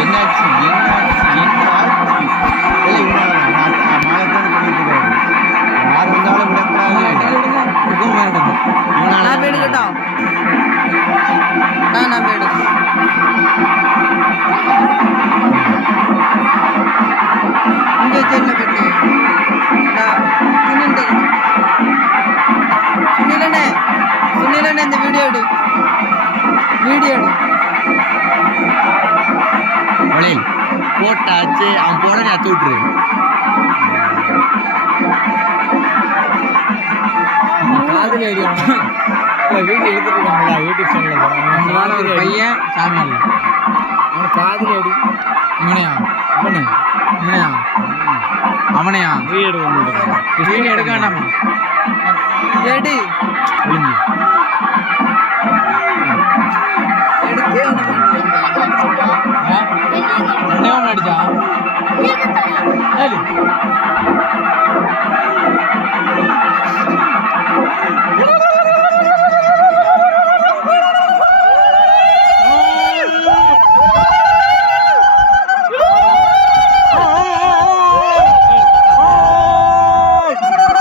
என்னாச்சு என்னாச்சு என்னாச்சு யார் வந்தாலும் நான் போயிடுக்கட்டும் நான் போயிடுக்கேன் இங்கே செல்ல பெட்டி சுனிலண்ணே இந்த வீடியோ எடு வளையல் போட்டாச்சு அவன் போட நீ அத்து விட்டுரு காதல் ஐடியா வீடியோ எடுத்துருக்காங்களா யூடியூப் சேனலில் ஒரு பையன் சாமியால் அவன் காதல் ஐடி இவனையா இவனையா அவனையா வீடியோ எடுக்க வேண்டாமா எடு ஒழுங்கு ரெண்டே அடிச்சா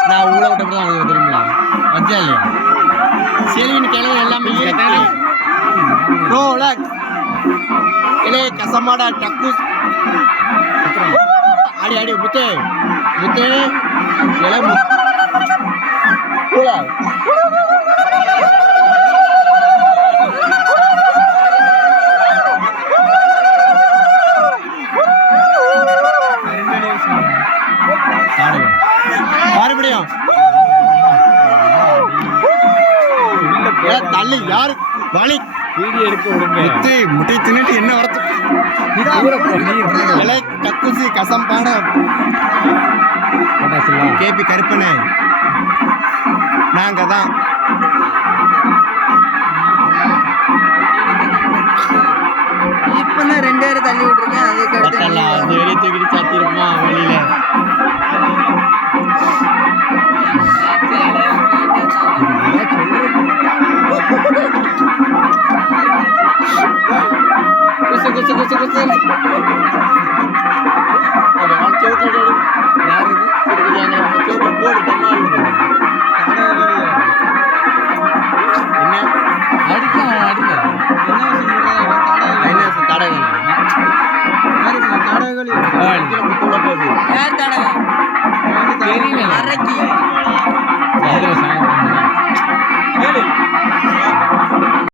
நான் ஊழ விட்டப்பதான் உங்களுக்கு தெரியுங்களா வச்சா இல்லையா செலிவின் கிழமை எல்லாமே இலே கசமாடா டக்கு அடி அடி முத்தே முத்தே இலை மறுபடியும் தள்ளி யாரு வலி வீடியோ எடுக்க விடுங்க முட்டை தின்னுட்டு என்ன வரத்து டக்குசி கசம்பான கேபி கருப்பனே நாங்க தான் இப்பதான் 2 பேரை தள்ளி விட்டுருக்கேன் அதுக்கு அடுத்து வெளியே தூக்கிட்டு சாத்திருப்போமா வெளியில குசு குசு குசு குசு